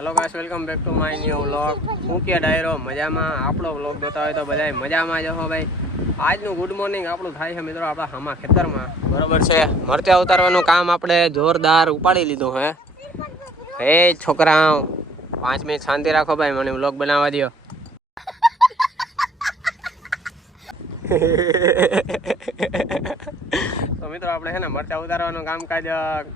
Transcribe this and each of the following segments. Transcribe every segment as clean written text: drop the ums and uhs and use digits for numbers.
Hello guys, welcome back to my new vlog. હું કે ડાયરો મજામાં? આપણો વ્લોગ જોતા હોય તો બધાય મજામાં જ હો ભાઈ. આજનું ગુડ મોર્નિંગ આપણું થાય છે મિત્રો આપણા હામા ખેતરમાં, બરોબર છે. મરચા ઉતારવાનું કામ આપણે જોરદાર ઉપાડી લીધું હે. હે છોકરા 5 મિનિટ શાંતિ રાખો ભાઈ, મને વ્લોગ બનાવવા દો. તો મિત્રો આપણે છે ને મરચા ઉતારવાનું કામકાજ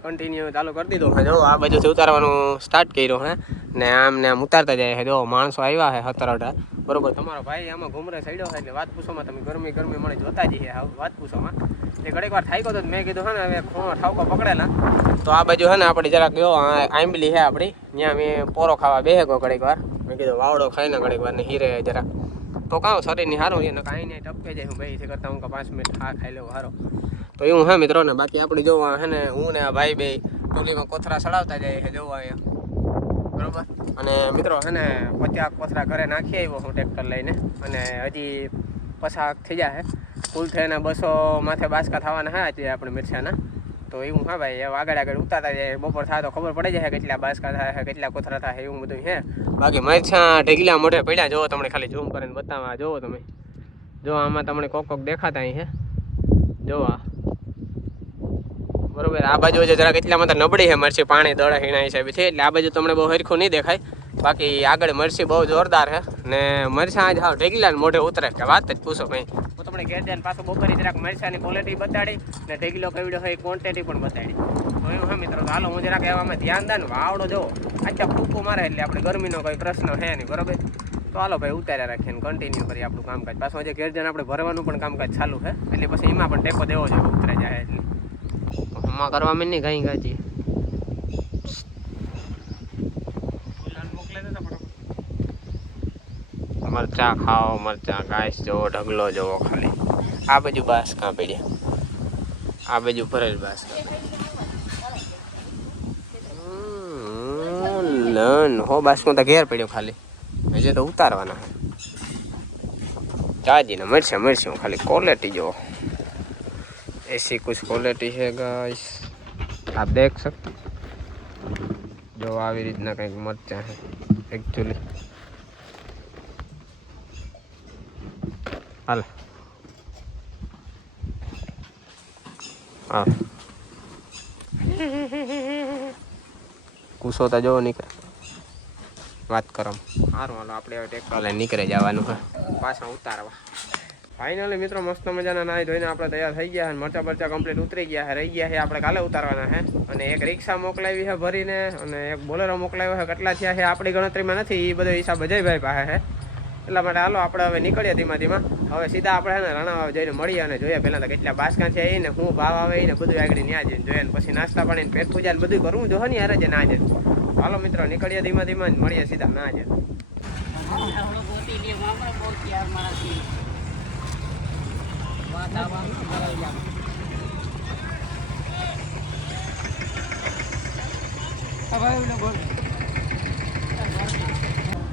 કન્ટિન્યુ ચાલુ કરી દીધું છે. જો આ બાજુથી ઉતારવાનું સ્ટાર્ટ કર્યું હે ને આમ ઉતારતા જાય છે. જો માણસો આવ્યા છે 17-18, બરોબર. તમારો ભાઈ આમાં ઘૂમરે સડ્યો છે એટલે વાત પૂછોમાં તમે ગરમી મળે જોતા જઈએ વાત પૂછોમાં. એ ઘડીક વાર થાક્યો તો મેં કીધું છે ને હવે ખૂણો ઠાવકો પકડેલા તો આ બાજુ છે ને આપણે જરાક જો આંબલી છે આપણી, ત્યાં મેં પોરો ખાવા બેસે ગયો ઘડીક વાર. મેં કીધું વાવડો ખાઈને ઘડીક વાર ને હીરે જરાક તો કાં શરીરની સારું છે ને કાંઈ નહીં ટપકે જાય. હું ભાઈ કરતા હું 5 મિનિટ ખાઈ લેવું સારો તો એવું હે મિત્રો ને. બાકી આપણે જોવા હે ને હું ને આ ભાઈ બે ટોલીમાં કોથરા ચડાવતા જાય છે જોવા અહીંયા, બરોબર. અને મિત્રો હે ને 50 કોથરા ઘરે નાખી આવ્યો હું ટ્રેક્ટર લઈને, અને હજી 50 થઈ જાય ફૂલ થઈને 200 માથે બાસકા થવાના હે આજે આપણે મિરચાના. તો એવું હા ભાઈ, આગળ ઉતારતા જાય. બપોર થાય તો ખબર પડી જાય કેટલા બાસકા થાય કેટલા કોથરા થાય એવું બધું છે. બાકી મરચાં ઢગલા મોઢે પડ્યા. જોવો તમને ખાલી ઝૂમ કરીને બતાવવા, જોવો તમે જો આમાં તમને કોક દેખાતા અહીં છે જોવા, બરોબર. આ બાજુ જરાક એટલામાં તો નબળી છે મરચી, પાણી દળે હીણા હિસાબેથી, એટલે આ બાજુ તમને બહુ હરખું નહીં દેખાય. બાકી આગળ મરચી બહુ જોરદાર છે ને મરચાં આજ હાવ ઢગલા મોઢે ઉતરે કે વાત જ પૂછો ભાઈ. હું તમને ઘેર જઈને પાછું બપોરે જરાક મરચાંની ક્વોલિટી બતાડી ને ઢગલો કેવડો હોય ક્વોન્ટિટી પણ બતાડી. તો એવું હા મિત્રો, તો હાલો હું જરાક એવામાં ધ્યાન દે ને વાવડો જો આટલા ફૂંકું મારે એટલે આપણે ગરમીનો કોઈ પ્રશ્ન છે નહીં, બરોબર. તો હાલો ભાઈ ઉતાર્યા રાખીએ કન્ટિન્યુ કરીએ આપણું કામકાજ. પાછું હજી ઘેર જઈને આપણે ભરવાનું પણ કામકાજ ચાલુ છે એટલે પછી એમાં પણ ટેકો દેવો જોઈએ ઉતરાઈ જાય એટલે આમાં કરવા મેં નહીં ગાઈ ગાજી મરચા ખાઓ મરચા ગાઈસ. જોવો ઢગલો જોવો ખાલી. આ બાજુ બાસ કાં પડ્યા, આ બાજુ ભરેલ બાસ હો બાસમાં તો ઘેર પડ્યો ખાલી, હજી તો ઉતારવાના જાજી ને મરશું ખાલી. ક્વોલિટી જો ऐसी कुछ क्वालिटी है गाइस, आप देख सकते जो આવી રીતના કંઈક મરચાં है एक्चुअली. હાલ હા કુસો તો જોવો નીકળે વાત કરો સારું. હાલો આપણે હવે ટેક્ટર લઈને નીકળે જવાનું છે પાછા ઉતારવા. ફાઇનલી મિત્રો મસ્ત મજાના નાહી ધોઈને આપણે તૈયાર થઈ ગયા. મરચા બરચા કમ્પ્લીટ ઉતરી ગયા છે, રહી ગયા છે આપણે કાલે ઉતારવાના છે. અને એક રિક્ષા મોકલાવી છે ભરીને, અને એક બોલેરો મોકલાવ્યો છે. કેટલા થયા છે આપણી ગણતરીમાં નથી, એ બધો હિસાબ અજયભાઈ પાસે છે. એટલા માટે હાલો આપણે હવે નીકળીએ ધીમા. હવે સીધા આપણે છે ને રણાવા જઈને મળીએ અને જોઈએ પહેલાં તો કેટલા બાસકા છે એને શું ભાવ આવે એને બધું આગળ ત્યાં જઈને જોઈએ. પછી નાસ્તા પાણી પેટ પૂજા બધું કરવું જો ને યાર જ ના જાય. હાલો મિત્રો નીકળીએ ધીમા મળીએ સીધા ના જાય.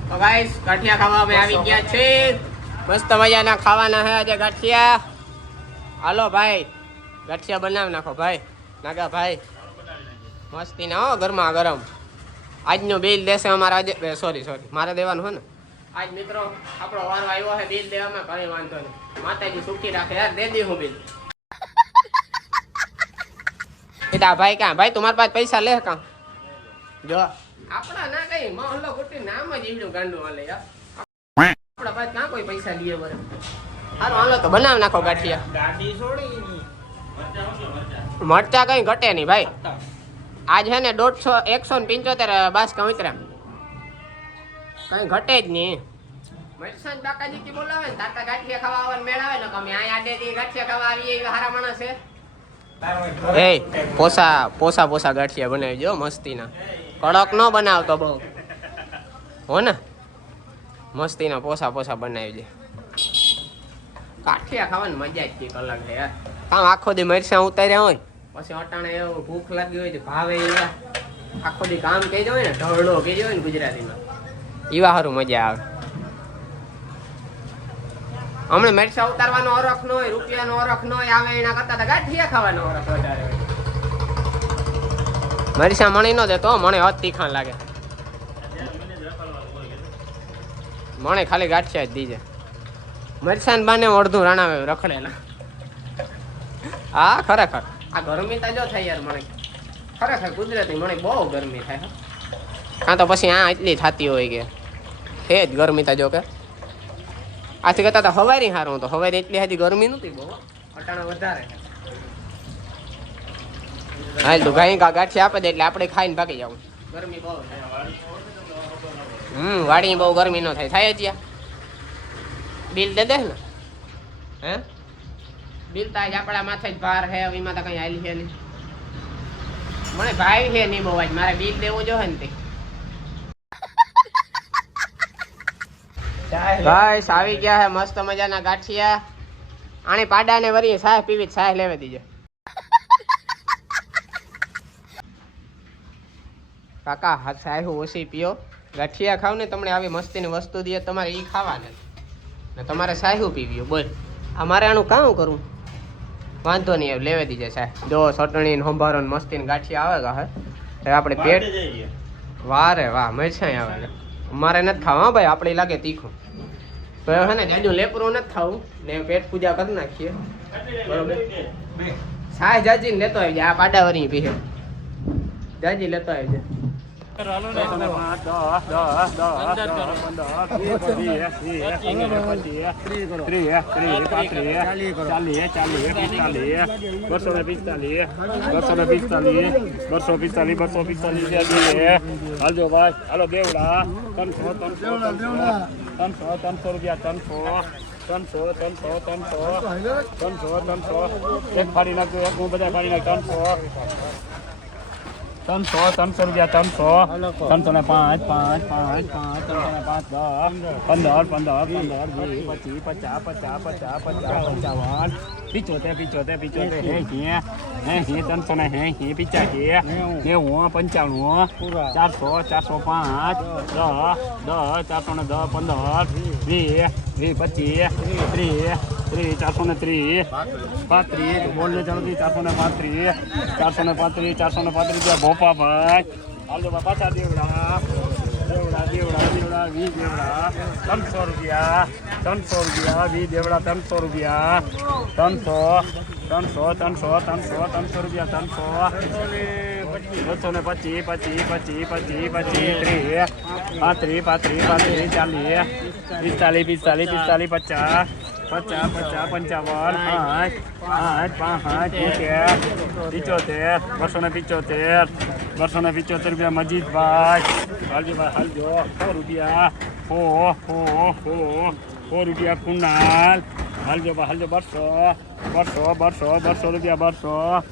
તો ગાઈસ ગાંઠિયા ખાવા અમે આવી ગયા છે. મસ્ત મજાના ખાવાના છે આજે ગાંઠિયા. હાલો ભાઈ ગાંઠિયા બનાવી નાખો ભાઈ. નાગા ભાઈ મસ્તી ના હો ગરમા ગરમ. આજનું બિલ દેશે અમારા સોરી મારે દેવાનું હોય ને આજ મિત્રો. આપણો વારો આવ્યો છે બિલ દેવામાં, કઈ વાંધો નહીં. માતાજી સુખી રાખે યાર, દે દી હું બિલ. સીધા ભાઈ ક્યાં ભાઈ તમારી પાસે પૈસા લે કાં જો આપણા ના કઈ મોહલ્લો કુટી નામ જ એવડું ગાંડું હાલે યાર. આપણા પાસે ક્યાં કોઈ પૈસા લીએ બરે. હાલો હાલો તો બનાવ નાખો ગાંઠિયા. ગાડી છોડી મરચા કઈ ઘટે નહીં ભાઈ. આજ છે ને 175 બાસકા ઉતર્યા, કઈ ઘટે જ નહીં. મરસાન બાકાજી થી બોલાવે ને તાતા ગાંઠિયા ખાવા આવવાનું મેળાવે ને અમે આ આડે થી ગાંઠિયા ખાવા આવીએ એવા હારા માણસ છે. એ પોસા ગાંઠિયા બનાવી જો મસ્તીના, કડક ન બનાવતો બહુ હો ને, મસ્તીના પોસા બનાવી દે. ગાંઠિયા ખાવાની મજા જ કંઈક અલગ છે યાર. કામ આખો દી મરચાં ઉતાર્યા હોય પછી અટાણે એવું ભૂખ લાગી હોય તો ભાવે એવા આખો દી કામ કહી હોય ને ઢળડો કહી હોય ને ગુજરાતીમાં, એવા સારું મજા આવે. હમણાં મરચાં ઉતારવાનો ઓરખ ન હોય, રૂપિયાનો ઓરખ ન હોય, આવે એના કરતા ગાંઠિયા ખાવાનો ઓરખ વધારે હોય. મરચાં મણી ન દે તો મને અત તીખા લાગે. મને ખાલી ગાંઠિયા જ દીજે. મરસાન બાને અડધું રાણાવે રખડેલા. હા ખરેખર આ ગરમી તો જો થાય યાર મને ખરેખર કુદરતી મને બહુ ગરમી થાય. કાં તો પછી આ એટલી થતી હોય કે છે જ ગરમી તો જો કે આથી કરતા તો હવારી સારું તો હવારી એટલી હજી ગરમી નહોતી બહુ અટાણા વધારે. હાલ તું ગાઈ ગાંઠિયા આપે દે એટલે આપણે ખાઈને ભાગી જવું. ગરમી બહુ થાય. વાડી બહુ ગરમી ન થાય જ. બિલ દે દે ને હે બિલ તો આજ આપણા માથે જ ભાર હે એમાં તો કઈ હાલી છે નહીં. મને ભાઈ છે નહીં બહુ આજ મારે બિલ દેવું જોઈએ ને તે. ગાઈસ આવી ગયા હે મસ્ત મજાના ગાંઠિયા. આને પાડાને વરી સાહ પીવી સાહ લેવા દીજો. કાકા હાથ સાહ ઓછી પીઓ. ગાંઠિયા ખાવ ને તમને આવી મસ્તીની વસ્તુ દે તમારે એ ખાવાના ને તમારે સાહુ પીવી. બોલ અમારે આનું કામ કરું વાંધો નહીં લેવા દીજે સાહેબ. જો ચટણી ને સંભારો ને મસ્તી ગાંઠિયા આવે હે હવે આપણે પેટ વારે વાહ મરચાં આવે. અમારે નથી ખાવા ભાઈ આપણે લાગે તીખું તો હે ને જાજુ લેપરું નથી ખાવું ને પેટ પૂજા કરી નાખીએ બરોબર. સાહ જાજી લેતો આવી જાય આ પાડાવરી પીએ જાજી લેતો આવી જાય. હાલજો ભાઈ હાલો દેવડા 300 રૂપિયા 300 એક ફાડી નાખજો એક હું બધા ફાડી નાખ 300 રૂપિયા 300 ને 5 15 20 25 50 હે 300 ને હે 85 90 95 400 405 10 410 15 20 25 30 430 35 બોલને જલ્દી 435 ભોપા ભાઈ હાલો પાછા દેવડા 20 દેવડા 300 રૂપિયા 20 દેવડા 300 રૂપિયા 300 રૂપિયા 300 225 30 35 40 55 રૂપિયા મજીદભાઈ હાલજો 100 રૂપિયા 4 રૂપિયા કુનાલ હાલજો 200 રૂપિયા 200